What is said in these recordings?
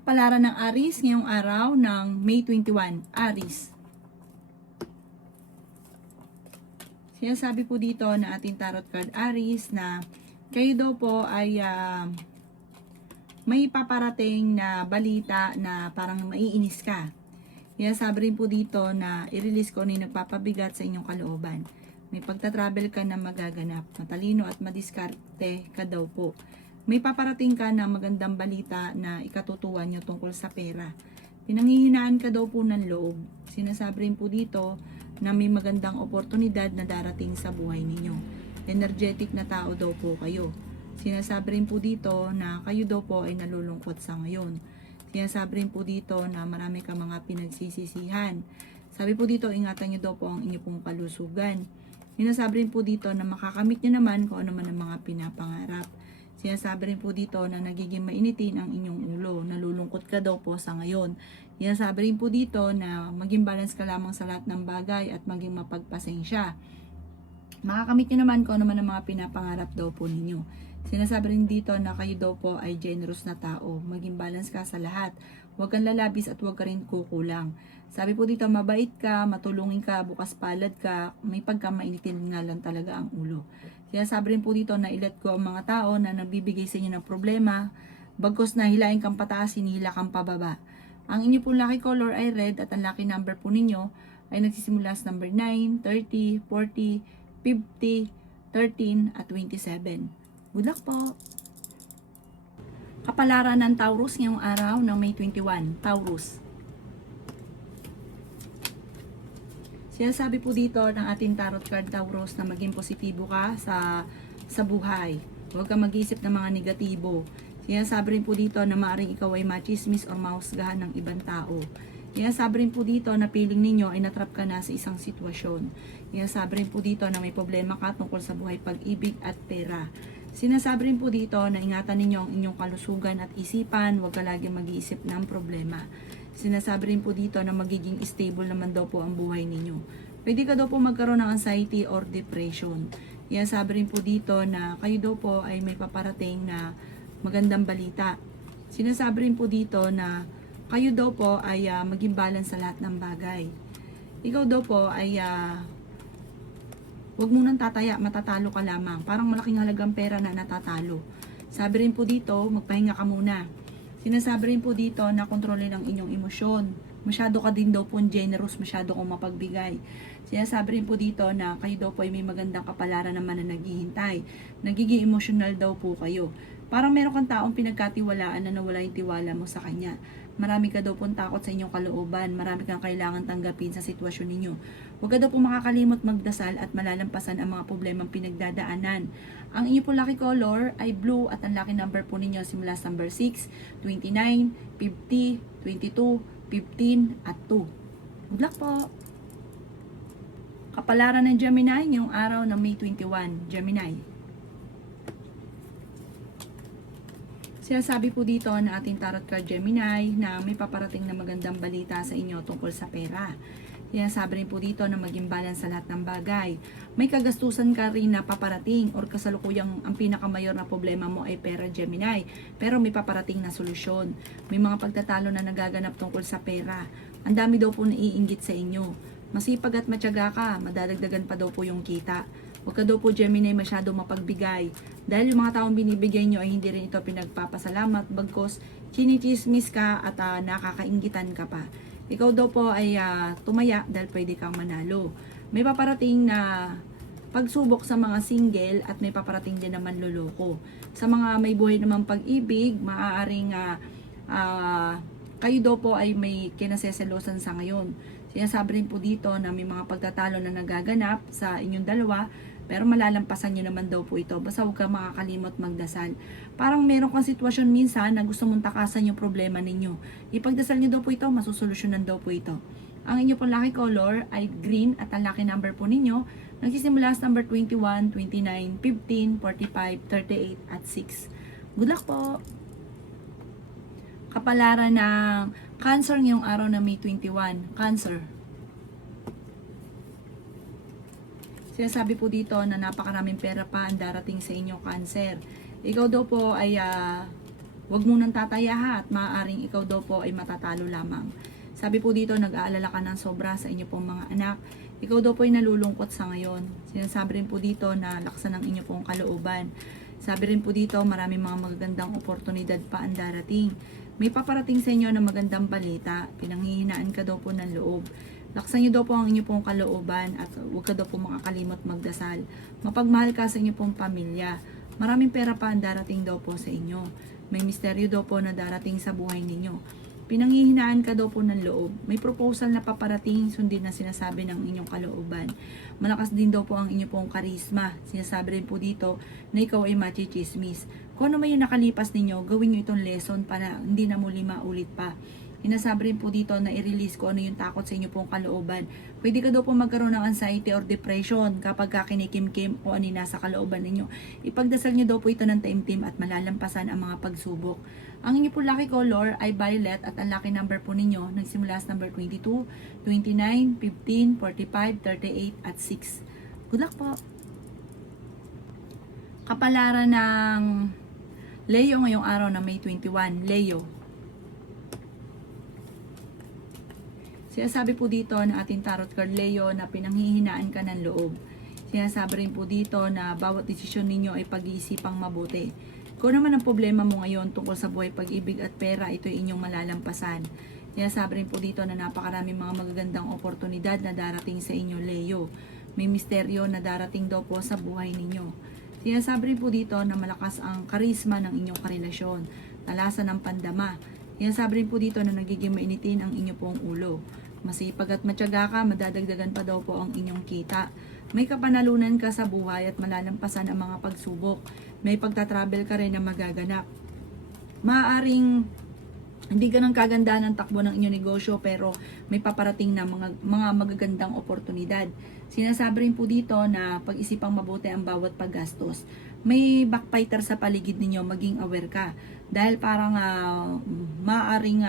Kapalaran ng Aries ngayong araw ng May 21. Aries. Sinasabi po dito na ating tarot card Aries na kayo daw po ay may paparating na balita na parang maiinis ka. Sinasabi rin po dito na i-release ko na yung nagpapabigat sa inyong kalooban. May pagta-travel ka na magaganap. Matalino at madiskarte ka daw po. May paparating ka na magandang balita na ikatutuwa nyo tungkol sa pera. Pinanghihinaan ka daw po ng loob. Sinasabi rin po dito na may magandang oportunidad na darating sa buhay ninyo. Energetic na tao daw po kayo. Sinasabi rin po dito na kayo daw po ay nalulungkot sa ngayon. Sinasabi rin po dito na marami ka mga pinagsisisihan. Sabi po dito, ingatan nyo daw po ang inyong pong kalusugan. Sinasabi rin po dito na makakamit nyo naman kung ano man ang mga pinapangarap. Sinasabi rin po dito na nagiging mainitin ang inyong ulo. Nalulungkot ka daw po sa ngayon. Sinasabi rin po dito na maging balance ka lamang sa lahat ng bagay at maging mapagpasensya. Makakamit nyo naman kung ano man ang mga pinapangarap daw po ninyo. Sinasabi rin dito na kayo daw po ay generous na tao. Maging balance ka sa lahat. Huwag kang lalabis at huwag ka rin kukulang. Sabi po dito, mabait ka, matulungin ka, bukas palad ka, may pagkamainitin nga lang talaga ang ulo. Sinasabi rin po dito na i-let go ang mga tao na nagbibigay sa inyo ng problema, bagkos na hilain kang pataas, hinihila kang pababa. Ang inyo po lucky color ay red at ang lucky number po ninyo ay nagsisimula sa number 9, 30, 40, 50, 13 at 27. Good luck po! Kapalaran ng Taurus ngayong araw ng May 21. Taurus. Sinasabi po dito ng ating tarot card Taurus na maging positibo ka sa buhay. Huwag kang mag-isip ng mga negatibo. Sinasabi rin po dito na maaaring ikaw ay machismis o mahusgahan ng ibang tao. Sinasabi rin po dito na feeling ninyo ay natrap ka na sa isang sitwasyon. Sinasabi rin po dito na may problema ka tungkol sa buhay, pag-ibig at pera. Sinasabi rin po dito na ingatan ninyo ang inyong kalusugan at isipan, huwag ka laging mag-iisip ng problema. Sinasabi rin po dito na magiging stable naman daw po ang buhay ninyo. Pwede ka daw po magkaroon ng anxiety or depression. Sinasabi rin po dito na kayo daw po ay may paparating na magandang balita. Sinasabi rin po dito na kayo daw po ay maging balance sa lahat ng bagay. Ikaw daw po ay huwag munang tataya, matatalo ka lamang. Parang malaking halagang pera na natatalo. Sabi rin po dito, magpahinga ka muna. Sinasabi rin po dito na kontrolin ang inyong emosyon. Masyado ka din daw po generous, masyado kong mapagbigay. Sinasabi rin po dito na kayo daw po ay may magandang kapalaran naman na naghihintay. Nagiging emotional daw po kayo. Parang meron kang taong pinagkatiwalaan na nawala yung tiwala mo sa kanya. Marami ka daw pong takot sa inyong kalooban. Marami kang kailangan tanggapin sa sitwasyon ninyo. Huwag ka daw pong makakalimot magdasal at malalampasan ang mga problemang pinagdadaanan. Ang inyo po lucky color ay blue at ang lucky number po ninyo simula sa number 6, 29, 50, 22, 15 at 2. Good luck po! Kapalaran ng Gemini ngayong araw ng May 21. Gemini. Sinasabi po dito na ating tarot card Gemini na may paparating na magandang balita sa inyo tungkol sa pera. Sinasabi rin po dito na maging balance sa lahat ng bagay. May kagastusan ka rin na paparating or kasalukuyang ang pinakamayor na problema mo ay pera Gemini. Pero may paparating na solusyon. May mga pagtatalo na nagaganap tungkol sa pera. Ang dami daw po naiinggit sa inyo. Masipag at matyaga ka, madadagdagan pa daw po yung kita. Huwag ka daw po Gemini masyado mapagbigay. Dahil yung mga taong binibigay nyo ay hindi rin ito pinagpapasalamat, bagkos chinichismis ka at nakakainggitan ka pa. Ikaw daw po ay tumaya dahil pwede kang manalo. May paparating na pagsubok sa mga single at may paparating din naman loloko. Sa mga may buhay namang pag-ibig, maaaring kayo daw po ay may kinaseselosan sa ngayon. Sinasabi rin po dito na may mga pagtatalo na nagaganap sa inyong dalawa, pero malalampasan nyo naman daw po ito. Basta huwag kang makakalimot magdasal. Parang meron kang sitwasyon minsan na gusto mong takasan yung problema ninyo. Ipagdasal nyo daw po ito, masusolusyonan daw po ito. Ang inyo pong lucky color ay green at ang lucky number po ninyo nagsisimula sa number 21, 29, 15, 45, 38 at 6. Good luck po! Kapalaran ng Cancer ngayong araw na May 21. Cancer. Sinasabi po dito na napakaraming pera pa ang darating sa inyo, Cancer. Ikaw daw po ay Huwag munang tataya ha, at maaaring ikaw daw po ay matatalo lamang. Sabi po dito, nag-aalala ka ng sobra sa inyo pong mga anak. Ikaw daw po ay nalulungkot sa ngayon. Sinasabi rin po dito na laksan ang inyo pong kalooban. Sabi rin po dito, maraming mga magagandang oportunidad pa ang darating. May paparating sa inyo na magandang balita. Pinanghihinaan ka daw po ng loob. Laksan niyo daw po ang inyo pong kalooban at huwag ka daw po makakalimot magdasal. Mapagmahal ka sa inyo pong pamilya. Maraming pera pa ang darating daw po sa inyo. May misteryo daw po na darating sa buhay ninyo. Pinanghihinaan ka daw po ng loob. May proposal na paparating, sundin na sinasabi ng inyong kalooban. Malakas din daw po ang inyong pong karisma. Sinasabi rin po dito na ikaw ay machichismis. Kung ano may nakalipas ninyo, gawin nyo itong lesson para hindi na muli maulit pa. Sinasabi rin po dito na i-release kung ano yung takot sa inyo pong kalooban. Pwede ka daw po magkaroon ng anxiety or depression kapag kakinikim-kim o ano yung nasa kalooban ninyo. Ipagdasal nyo daw po ito ng taimtim at malalampasan ang mga pagsubok. Ang inyo po lucky color ay violet at ang lucky number po ninyo nagsimula sa number 22, 29, 15, 45, 38 at 6. Good luck po! Kapalaran ng Leo ngayong araw na May 21. Leo. Sinasabi po dito na ating tarot card Leo na pinanghihinaan ka ng loob. Sinasabi rin po dito na bawat desisyon ninyo ay pag-iisipang mabuti. Kung naman ang problema mo ngayon tungkol sa buhay, pag-ibig at pera, ito ay inyong malalampasan. Sinasabi rin po dito na napakaraming mga magagandang oportunidad na darating sa inyo Leo. May misteryo na darating daw po sa buhay ninyo. Sinasabi rin po dito na malakas ang karisma ng inyong karelasyon. Talasan ng pandama. Sinasabi rin po dito na nagiging mainitin ang inyong pong ulo. Masipag at matyaga ka, madadagdagan pa daw po ang inyong kita. May kapanalunan ka sa buhay at malalampasan ang mga pagsubok. May pagtatravel ka rin na magaganap. Maaaring hindi ganang kaganda ng takbo ng inyong negosyo pero may paparating na mga magagandang oportunidad. Sinasabi rin po dito na pag-isipang mabuti ang bawat paggastos. May backfighter sa paligid ninyo, maging aware ka. Dahil parang maaaring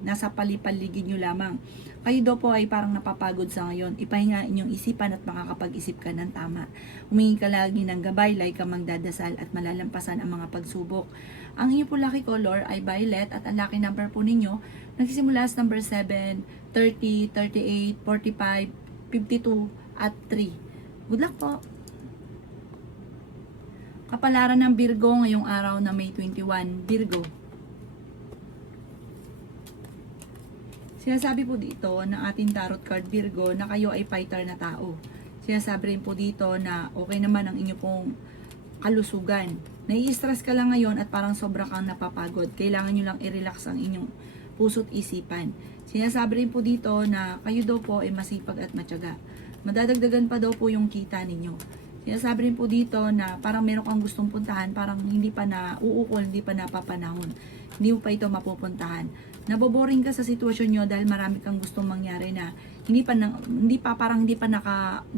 nasa paligid nyo lamang. Kayo daw po ay parang napapagod sa ngayon. Ipahinga inyong isipan at makakapag-isip ka ng tama. Humingi ka lagi ng gabay, like ka magdadasal at malalampasan ang mga pagsubok. Ang inyo po lucky color ay violet at ang lucky number po ninyo nagsisimula sa number 7, 30, 38, 45, 52 at 3. Good luck po! Kapalaran ng Virgo ngayong araw na May 21. Virgo. Sinasabi po dito ng ating tarot card Virgo na kayo ay fighter na tao. Sinasabi rin po dito na okay naman ang inyo pong kalusugan. Nai-stress ka lang ngayon at parang sobra kang napapagod. Kailangan nyo lang i-relax ang inyong puso't isipan. Sinasabi rin po dito na kayo daw po ay masipag at matyaga. Madadagdagan pa daw po yung kita ninyo. Sinasabi rin po dito na parang meron kang gustong puntahan, parang hindi pa na uukol, hindi pa napapanahon. Hindi mo pa ito mapupuntahan. Naboboring ka sa sitwasyon nyo dahil marami kang gustong mangyari na hindi pa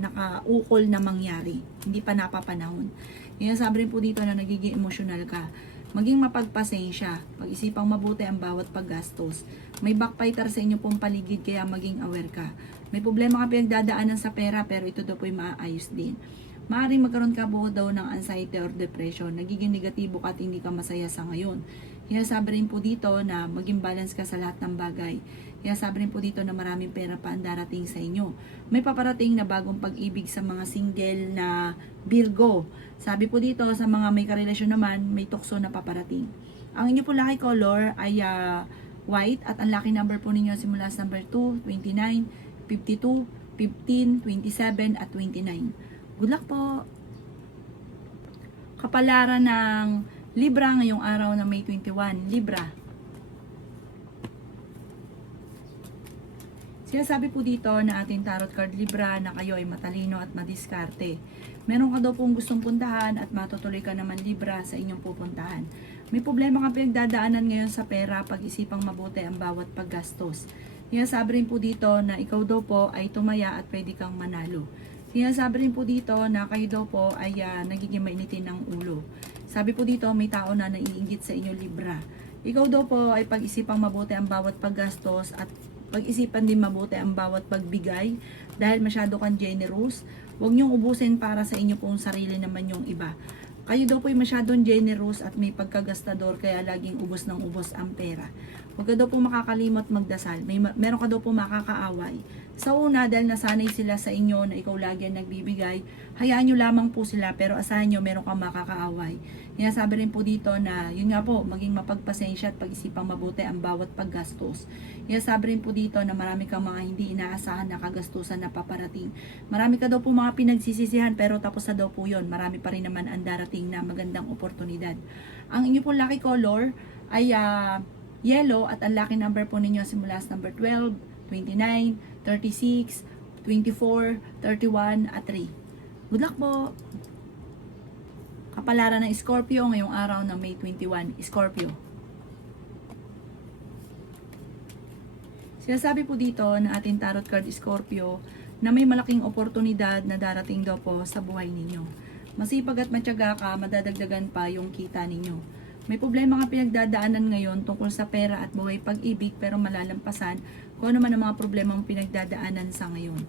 nakaukol na mangyari. Hindi pa napapanahon. Sinasabi rin po dito na nagiging emotional ka. Maging mapagpasensya. Pag-isipang mabuti ang bawat paggastos. May backfighter sa inyo pong paligid kaya maging aware ka. May problema ka pinagdadaanan sa pera pero ito daw po ay maaayos din. Maaaring magkaroon ka po daw ng anxiety or depression. Nagiging negatibo ka at hindi ka masaya sa ngayon. Sinasabi rin po dito na maging balance ka sa lahat ng bagay. Sinasabi rin po dito na maraming pera pa ang darating sa inyo. May paparating na bagong pag-ibig sa mga single na Virgo. Sabi po dito sa mga may karelasyon naman, may tukso na paparating. Ang inyo po lucky color ay white at ang lucky number po ninyo simula sa number 2, 29, 52, 15, 27 at 29. Good luck po! Kapalaran ng Libra ngayong araw na May 21. Libra. Sinasabi po dito na ating tarot card Libra na kayo ay matalino at madiskarte. Meron ka daw pong gustong puntahan at matutuloy ka naman Libra sa inyong pupuntahan. May problema ka pinagdadaanan ngayon sa pera, pag-isipang mabuti ang bawat paggastos. Sinasabi rin po dito na ikaw daw po ay tumaya at pwede kang manalo. Sinasabi rin po dito na kayo daw po ay nagiging mainitin ng ulo. Sabi po dito, may tao na naiinggit sa inyo Libra. Ikaw daw po ay pag-isipang mabuti ang bawat paggastos at pag-isipan din mabuti ang bawat pagbigay dahil masyado kang generous. Huwag niyong ubusin para sa inyo pong sarili naman yung iba. Kayo daw po ay masyadong generous at may pagkagastador kaya laging ubos ng ubos ang pera. Huwag ka daw po makakalimot magdasal. Meron ka daw po makakaaway. Sa una, dahil nasanay sila sa inyo na ikaw lagi ang nagbibigay, hayaan nyo lamang po sila pero asahan nyo meron kang makakaaway. Sabi rin po dito na, yun nga po, maging mapagpasensya at pag-isipang mabuti ang bawat paggastos. Sabi rin po dito na marami kang mga hindi inaasahan na kagastusan na paparating. Marami ka daw po mga pinagsisisihan pero tapos na daw po yun. Marami pa rin naman ang darating na magandang oportunidad. Ang inyo po lucky color ay yellow at ang lucky number po ninyo simula sa number 12, 29, 36, 24, 31 at 3. Good luck po! Kapalaran ng Scorpio ngayong araw ng May 21, Scorpio. Sinasabi po dito na ating tarot card Scorpio na may malaking oportunidad na darating daw po sa buhay ninyo. Masipag at matyaga ka, madadagdagan pa yung kita ninyo. May problema ka pinagdadaanan ngayon tungkol sa pera at buhay pag-ibig pero malalampasan kung ano man ang mga problemang pinagdadaanan sa ngayon.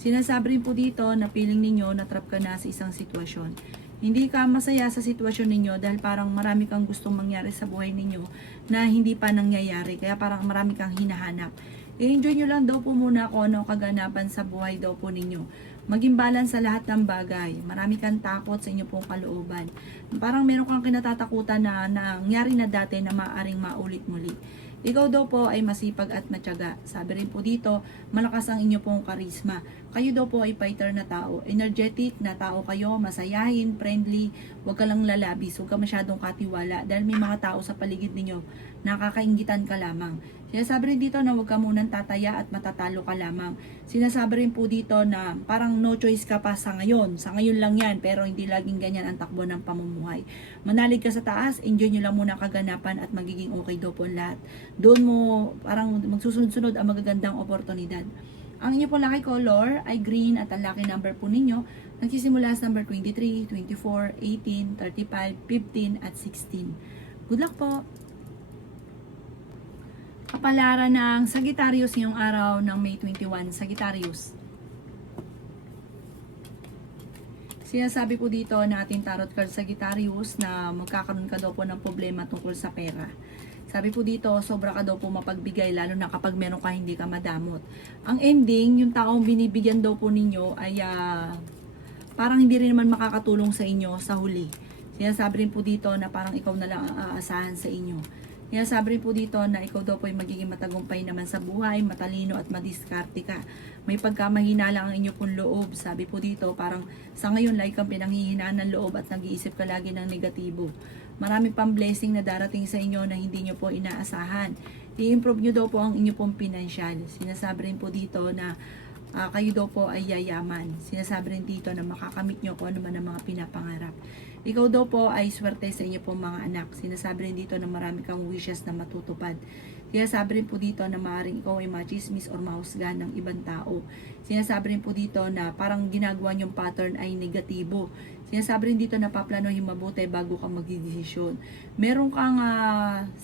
Sinasabi rin po dito na feeling ninyo na trap ka na sa isang sitwasyon. Hindi ka masaya sa sitwasyon ninyo dahil parang marami kang gustong mangyari sa buhay ninyo na hindi pa nangyayari. Kaya parang marami kang hinahanap. I-enjoy nyo lang daw po muna kung ano kaganapan sa buhay daw po ninyo. Maging balance sa lahat ng bagay. Marami kang takot sa inyo pong kalooban. Parang meron kang kinatatakutan na nangyari na dati na maaring maulit muli. Ikaw daw po ay masipag at matyaga. Sabi rin po dito, malakas ang inyo pong karisma. Kayo daw po ay fighter na tao. Energetic na tao kayo, masayahin, friendly, huwag ka lang lalabis, huwag ka masyadong katiwala dahil may mga tao sa paligid ninyo nakakaingitan ka lamang. Sinasabi rin dito na huwag ka munang tataya at matatalo ka lamang. Sinasabi rin po dito na parang no choice ka pa sa ngayon. Sa ngayon lang yan, pero hindi laging ganyan ang takbo ng pamumuhay. Manalig ka sa taas, enjoy nyo lang muna kaganapan at magiging okay daw po lahat. Doon mo parang magsusunod-sunod ang magagandang oportunidad. Ang inyo po lucky color ay green at ang lucky number po ninyo nagsisimula sa number 23, 24, 18, 35, 15 at 16. Good luck po! Kapalaran ng Sagittarius ngayong araw ng May 21, Sagittarius. Sinasabi po dito na ating tarot card Sagittarius na magkakaroon ka daw po ng problema tungkol sa pera. Sabi po dito, sobra ka daw po mapagbigay lalo na kapag meron ka hindi ka madamot. Ang ending, yung taong binibigyan daw po ninyo ay parang hindi rin naman makakatulong sa inyo sa huli. Sinasabi rin po dito na parang ikaw na lang ang aasahan sa inyo. Sinasabi rin po dito na ikaw daw po ay magiging matagumpay naman sa buhay, matalino at madiskarte ka. May pagkamahina lang ang inyo pong loob. Sabi po dito, parang sa ngayon like kang pinanghihinaan ng loob at nag-iisip ka lagi ng negatibo. Marami pang blessing na darating sa inyo na hindi nyo po inaasahan. I-improve nyo daw po ang inyo pong pinansyal. Sinasabi rin po dito na kayo daw po ay yayaman. Sinasabi rin dito na makakamit nyo kung ano man ang mga pinapangarap. Ikaw daw po ay swerte sa inyo pong mga anak. Sinasabi rin dito na marami kang wishes na matutupad. Sinasabi rin po dito na maaaring ikaw ay machismis or mahusgahan ng ibang tao. Sinasabi rin po dito na parang ginagawa niyong pattern ay negatibo. Sinasabi rin dito na paplanohin mabuti bago ka magdidesisyon. Meron kang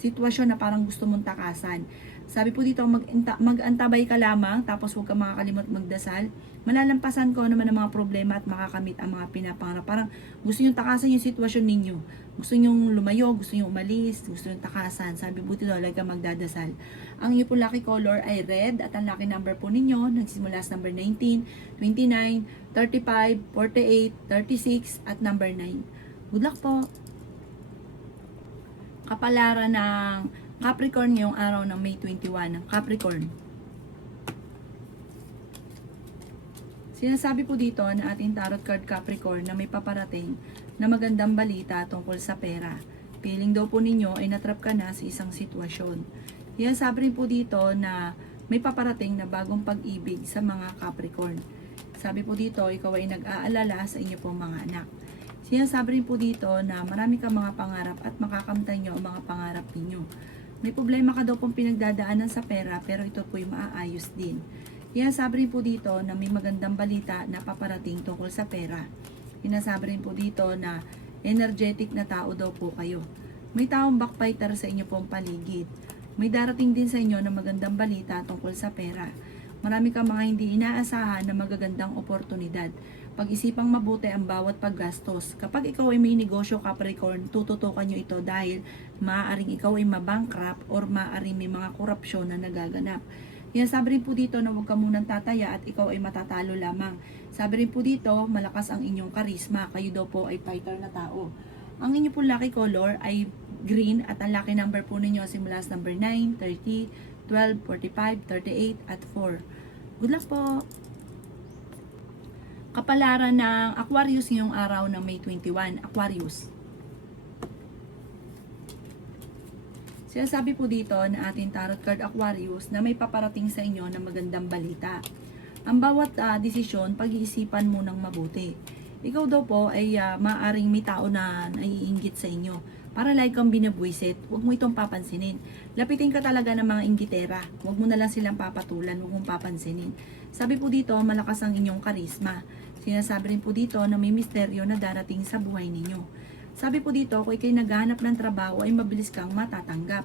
sitwasyon na parang gusto mong takasan. Sabi po dito, mag-antabay ka lamang, tapos huwag ka makakalimot magdasal. Malalampasan ko naman ang mga problema at makakamit ang mga pinapangarap. Parang gusto nyo takasan yung sitwasyon ninyo. Gusto nyo lumayo, gusto nyo umalis, gusto nyo takasan. Sabi po dito, like ka magdadasal. Ang inyo po lucky color ay red at ang lucky number po ninyo, nagsisimula sa number 19, 29, 35, 48, 36 at number 9. Good luck po! Kapalaran ng Capricorn ngayong araw ng May 21. Capricorn. Sinasabi po dito na ating tarot card Capricorn na may paparating na magandang balita tungkol sa pera. Feeling daw po ninyo ay natrap ka na sa isang sitwasyon. Sinasabi rin po dito na may paparating na bagong pag-ibig sa mga Capricorn. Sabi po dito, ikaw ay nag-aalala sa inyo pong mga anak. Sinasabi rin po dito na marami kang mga pangarap at makakamtan nyo ang mga pangarap ninyo. May problema ka daw pong pinagdadaanan sa pera pero ito po'y maaayos din. Sinasabi rin po dito na may magandang balita na paparating tungkol sa pera. Sinasabi rin po dito na energetic na tao daw po kayo. May taong backbiter sa inyo pong paligid. May darating din sa inyo na magandang balita tungkol sa pera. Marami kang mga hindi inaasahan na magagandang oportunidad. Pag-isipang mabuti ang bawat paggastos. Kapag ikaw ay may negosyo, Capricorn, tututukan nyo ito dahil maaaring ikaw ay mabankrupt or maaaring may mga korupsyon na nagaganap. Yan, sabi rin po dito na huwag ka munang tataya at ikaw ay matatalo lamang. Sabi rin po dito, malakas ang inyong karisma. Kayo daw po ay fighter na tao. Ang inyo po lucky color ay green at ang lucky number po ninyo simula sa number 9, 30, 12, 45, 38 at 4. Good luck po! Kapalaran ng Aquarius ngayong araw ng May 21. Aquarius. Sinasabi po dito na ating tarot card Aquarius na may paparating sa inyo na magandang balita. Ang bawat desisyon, pag-iisipan mo ng mabuti. Ikaw daw po ay maaring may tao na naiinggit sa inyo. Para like kang binabwisit, huwag mo itong papansinin. Lapitin ka talaga ng mga inggitera. Huwag mo na lang silang papatulan, huwag mong papansinin. Sabi po dito, malakas ang inyong karisma. Sinasabi rin po dito na may misteryo na darating sa buhay ninyo. Sabi po dito, kung ikay naghahanap ng trabaho ay mabilis kang matatanggap.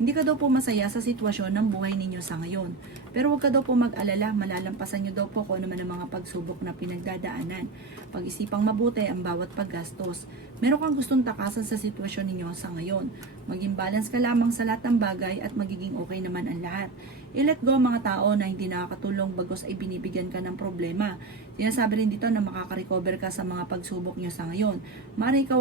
Hindi ka daw po masaya sa sitwasyon ng buhay ninyo sa ngayon. Pero huwag ka daw po mag-alala, malalampasan nyo daw po kung ano man ang mga pagsubok na pinagdadaanan. Pag-isipang mabuti ang bawat paggastos. Meron kang gustong takasan sa sitwasyon ninyo sa ngayon. Maging balance ka lamang sa lahat ng bagay at magiging okay naman ang lahat. I-let go mga tao na hindi nakakatulong bagos ay binibigyan ka ng problema. Sinasabi rin dito na makaka-recover ka sa mga pagsubok nyo sa ngayon. Mara ikaw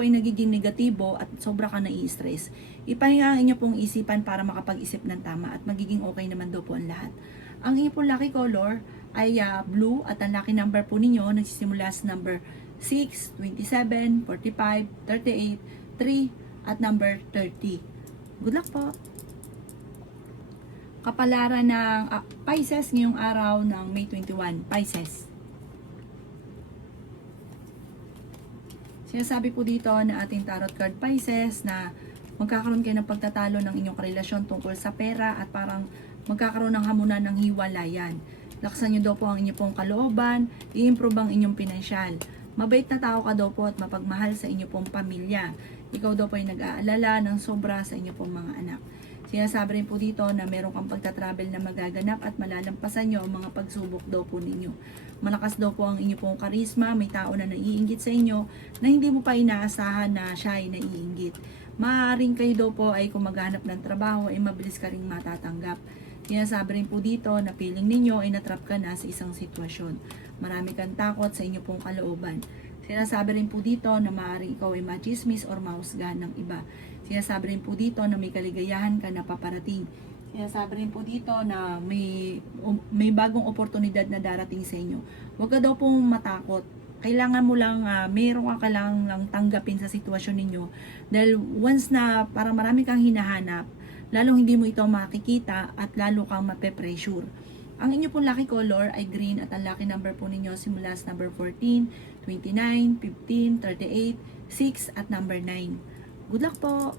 ay nagiging negatibo at sobra ka nai-stress. Ipahinga ang inyo pong isipan para makapag-isip ng tama at magiging okay naman daw po ang lahat. Ang inyo pong lucky color ay blue at ang lucky number po ninyo nagsisimula sa number 6, 27, 45, 38, 3 at number 30. Good luck po! Kapalaran ng Pisces ngayong araw ng May 21. Pisces. Sinasabi po dito na ating tarot card Pisces na magkakaroon kayo ng pagtatalo ng inyong karelasyon tungkol sa pera at parang magkakaroon ng hamunan ng hiwalayan. Laksan nyo daw po ang inyong pong kalooban, i-improve ang inyong pinansyal. Mabait na tao ka daw po at mapagmahal sa inyong pong pamilya. Ikaw daw po ay nag-aalala ng sobra sa inyong pong mga anak. Sinasabi rin po dito na meron kang pagtatravel na magaganap at malalampasan nyo ang mga pagsubok daw po ninyo. Malakas daw po ang inyo pong karisma, may tao na naiinggit sa inyo na hindi mo pa inaasahan na siya ay naiinggit. Maaaring kayo daw po ay kung maghanap ng trabaho ay mabilis ka rin matatanggap. Sinasabi rin po dito na feeling ninyo ay natrap ka na sa isang sitwasyon. Marami kang takot sa inyo pong kalooban. Sinasabi rin po dito na maaaring ikaw ay machismis or mahusgahan ng iba. Sinasabi rin po dito na may kaligayahan ka na paparating. Sinasabi rin po dito na may bagong oportunidad na darating sa inyo. Huwag ka daw pong matakot. Kailangan mo lang, mayroon ka lang tanggapin sa sitwasyon ninyo. Dahil once na parang marami kang hinahanap, lalong hindi mo ito makikita at lalo kang mape-pressure. Ang inyo pong lucky color ay green at ang lucky number po ninyo simula sa number 14, 29, 15, 38, 6 at number 9. Good luck po!